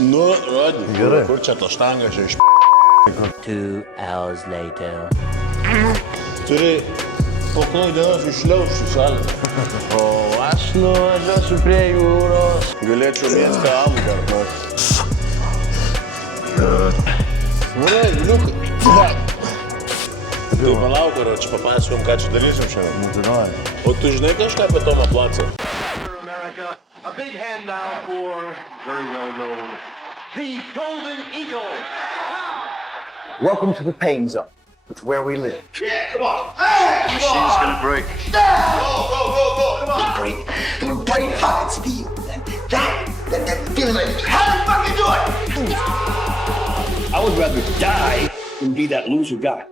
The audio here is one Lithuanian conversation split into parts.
Nu, rodyk. Gerai. Kur čia ta štanga čia iš... 2 hours later. Turi po kol dienos išliaušti salę. O aš nuvažiuosiu prie jūros. Galėčiau miestą alų kartą. Varai, Liukai. Tai palauk, ar čia papasakom, ką čia darysim šiandien. Nu, tai davai. O tu žinai kažką apie Tomą Placą? America, a big hand now for very well known the Golden Eagle. Welcome to the pain zone. It's where we live. Yeah, come on. Hey, machine's gonna break. Go, go, go, go. Come on. Break hearts feel. That feeling like, How do you fucking do it? I would rather die than be that loser guy.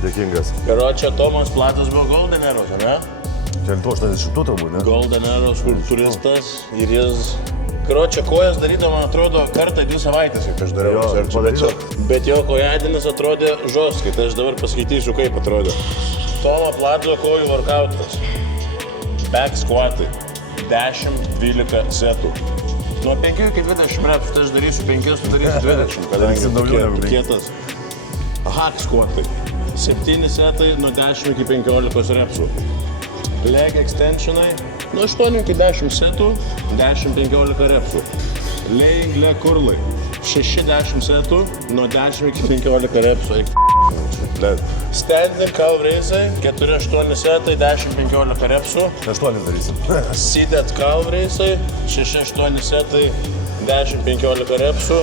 Dėkingas. Karočią, Tomas Placas buvo Golden Eros, ne? Kelintų 80 turbūt, ne? Golden Eros, kur turistas ir jis... Karočią, kojas darydavo, man atrodo, kartą 2 savaitės, kaip aš dariau. Jo, Bet jo kojadinis atrodė žostkai, tai aš dabar paskaitysiu, kaip atrodė. Tomo Placo kojų workoutas. Back squatai. 10-12 setų. Nuo 5 iki 20 reps, tai aš darysiu 5, tu darysi 20, kadangi tu kietas. Hack squatai. 7 setai nuo 10 iki 15 repsų. Leg extensionai nuo 8 iki 10 setų, 10-15 repsų. Laying leg curlai 6-10 setų, nuo 10 iki 15 repsų. Standing calf raisai 4-8 setai, 10-15 repsų. 8 darysim. Seated calf raisai 6-8 setai, 10-15 repsų.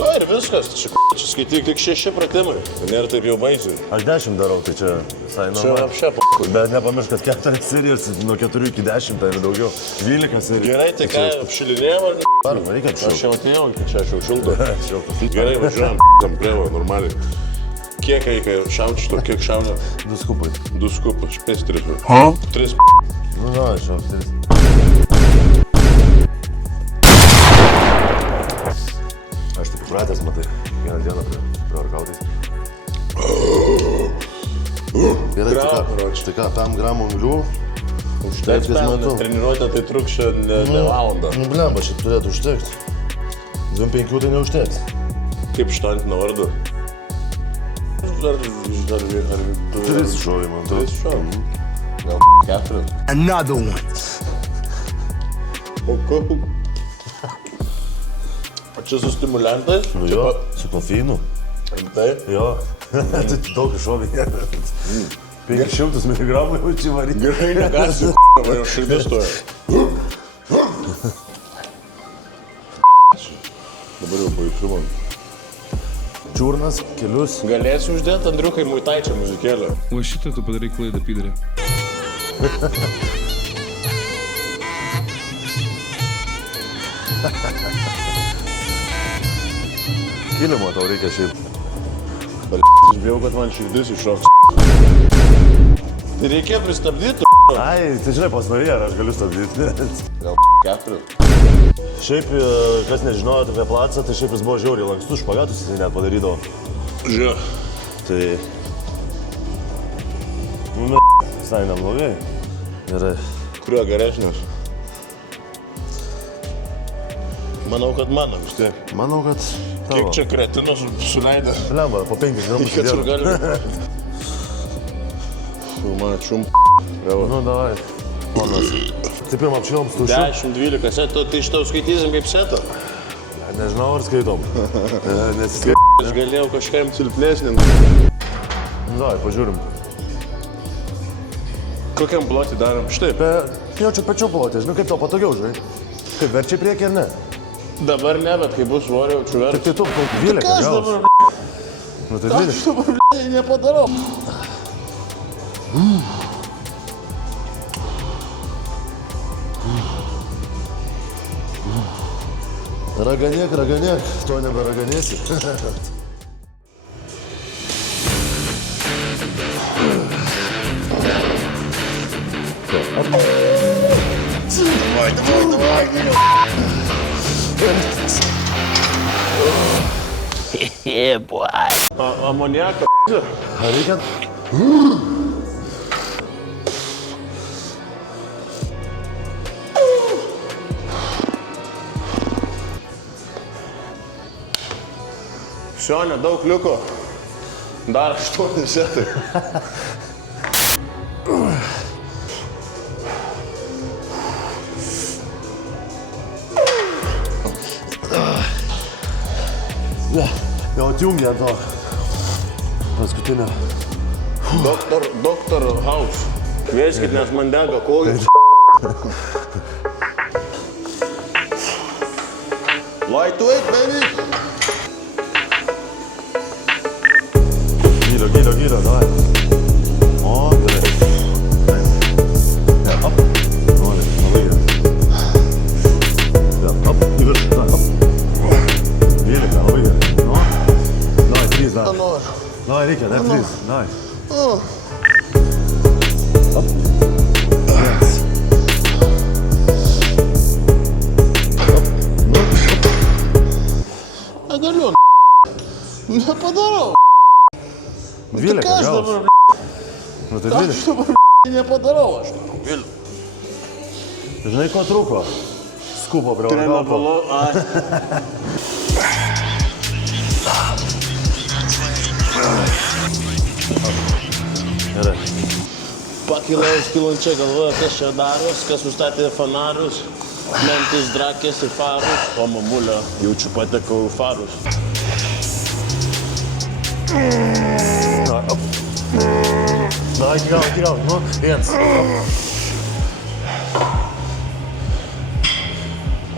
O ir viskas, čia skaityk tik 6 pratimai, nėra taip jau baisiai. Aš 10 darau, tai čia visai Čia normaliai. apšia Bet nepamiršk, kad 4 serijas nuo 4 iki 10 tai ir daugiau. 12 serijų. Gerai, tai ką, apšilinėjom ar ne? Ar reikia Aš apšilti? jau atėjau, čia aš jau šildo. Šiltas. Gerai, važiuojam, tam prievo, normaliai. Kiek reikia šauti šito, kiek šauna? 2 skupai. 2 skupas, špės 3. 3. Nu, na, aš jau 3. Aš tik pratęs, matai, vieną dieną prie workoutais. Gerai, tai ką, 5 gramų anglių. Užteks, nes treniruotė tai truks čia ne valandą. Nu, blemba, šit turėtų užtekti. 2-5 tai neužteks. Kaip štantina vardu? Ar 3 šovai, man atrodo. 3 šovai? Gal 4? another one. O kaip? O čia su stimuliantais? Nu jo, su kofeinu. Taip. Jo, tai daug šovai. 500 mg jau čia varyti. Gerai, negasiu, man jau širdis stoja. Dabar jau pajūsiu man. Čiurnas, kelius. Galėsiu uždėti Andriukai Muitaičio muzikėlę. O šitą tu padarai klaidą, pydrė. Kilimo tau reikia šiaip. Aš bijau, kad man širdis iššoks. Tai reikia pristabdyti. Ai, tai žinai, pas Mariją, ar aš galiu stabdyti. Gal 4. Šiaip, kas nežinojot apie Placą, tai šiaip jis buvo žiauriai lankstus, špagatus jis net padarydavo. Žiūrėjau. Tai... Nu, visai neblogai. Gerai. Kuriuo geresnis? Manau, kad mano vis tiek. Manau, kad tavo. Kiek čia kretino suleidė? Blemba, po 5 gramus Kad įdėjau. ir gali. Man čium. Nu, davai. Ponas. Tai pirmą apšilom stušiu. 10-12 setų, tai šitau skaitysim kaip setą. Nežinau, ar skaitom. Nesiskait. Aš galėjau kažkam silpnesnį. Nu, davai, pažiūrim. Kokiam plotį darom? Štai. Jaučiu pečių plotės, nu kaip tau patogiau, žinai. Kaip verčiai priekį ar ne? Dabar ne, bet kai bus svorio, jaučiu Tik verti. tai tu 12 Kas gaus. dabar, Nu, tai Aš 20. dabar, nepadarau. Raganėk, raganėk, to neberaganėsi. Yeah, boy. Amoniaką. Ar reikia? Šio nedaug liko. Dar 8 setai. Jau atjungi ant to. Paskutinio. Doktor House. Kvieskit, nes man dega kojų. Lightweight, baby. Gilio, davai. O, gerai. Ja, op. Nori, labai gerai. Ja, op, į viršų, davai, op. 12, labai gerai. Nu. Davai, 3 dar. Davai, reikia, dar 3. Davai. Op. Yes. Op. Nu, op. Negaliu, nepadarau. 12 Ką aš gaus. dabar, Nu, tai ką 12. aš dabar nepadarau aš. Vėl. Žinai, ko trūko? Skupo prie varkaupo. Tremapalo, ai. Gerai. Pakilau skilančia galvoja, kas čia daros, kas sustatė fanarius, mentis drakės ir farus, o mamulio jaučiu patekau į farus. Davai, op. Davai, iki galo. Nu, 1.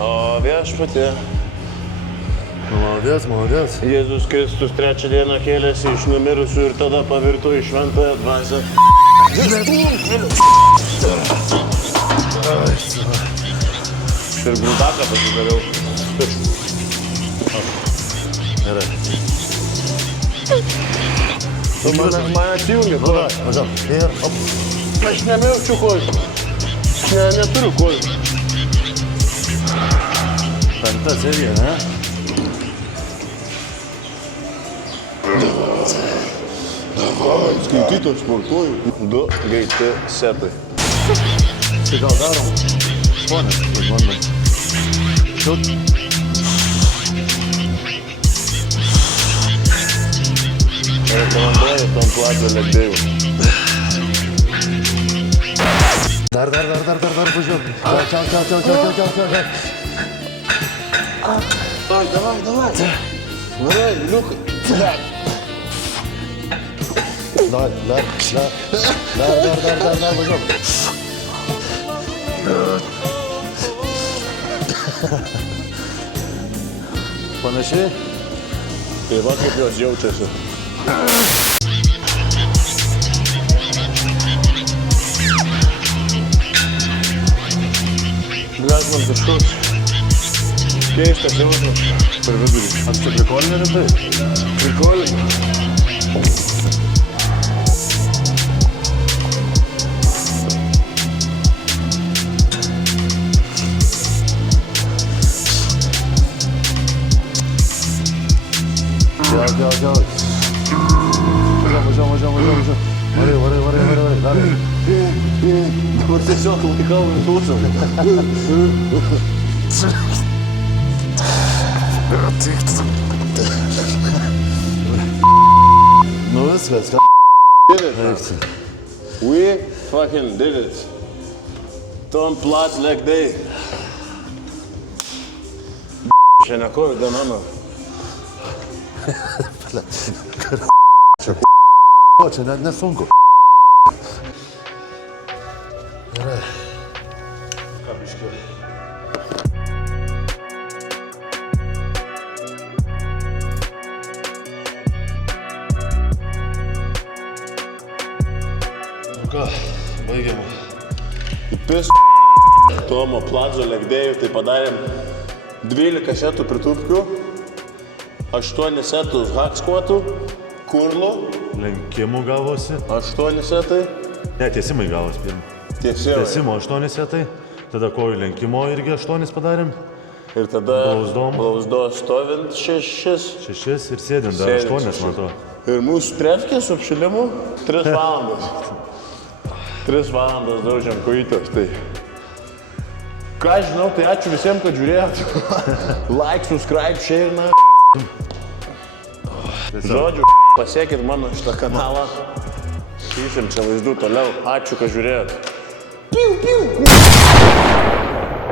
O viešpatie, Молодец. Jėzus Kristus 3 dieną kėlėsi iš numirusių ir tada pavirto į šventąją dvasią. Ir grūdaką pasidariau. Gerai. Tu man atsijungi, Nu, davai, važiuom. Ir, op. aš nemjaučiu kojų. Neturiu kojų. 5 serija, ne? Skaityto sportuoju. 2 greiti setai. Tai gal darom 8, tai bandom. Šiut. Rekomenduoju tom platų lėkdėjų. Dar, važiuom. Čiau. Давай. Varai, liukai. Dar, važiuom. Panašiai? Tai va kaip jos jaučiasi. Blet, man kažkoks keistas jausmas per vidurį. Ar čia prikolinė rimtai? Prikolinė. Gal. Važiuom. Varai. Dabar tiesiog laikau ir tūsau. Nu viskas, ką Did it, man. We fucking did it. Tom plat lėkdėjai. Čia ne kojų diena. O, čia net nesunku. Gerai. Ką biškiu? Nu ką, baigiam. Pis Tomo plazo lėkdėjų, tai padarėm 12 setų pritūpkių, 8 setus hack squatų, kurlų, Lenkimų gavosi. 8 setai, Ne, tiesimai gavosi pirmą. Tiesiog. Tiesimo 8 setai, tada kojų lenkimo irgi 8 padarėm, Ir tada Blausdom. blauzdos stovint 6. 6 ir sėdint dar 8, man atrodo. Ir mūsų trefkė su apšilimu 3 valandas. 3 valandas daužiam kojytės. Tai ką žinau, tai ačiū visiems, kad žiūrėjot. Like, subscribe, share, na. Žodžiu, pasiekit mano šitą kanalą. Išim čia vaizdų toliau. Ačiū, kad žiūrėjot. Piu, piu.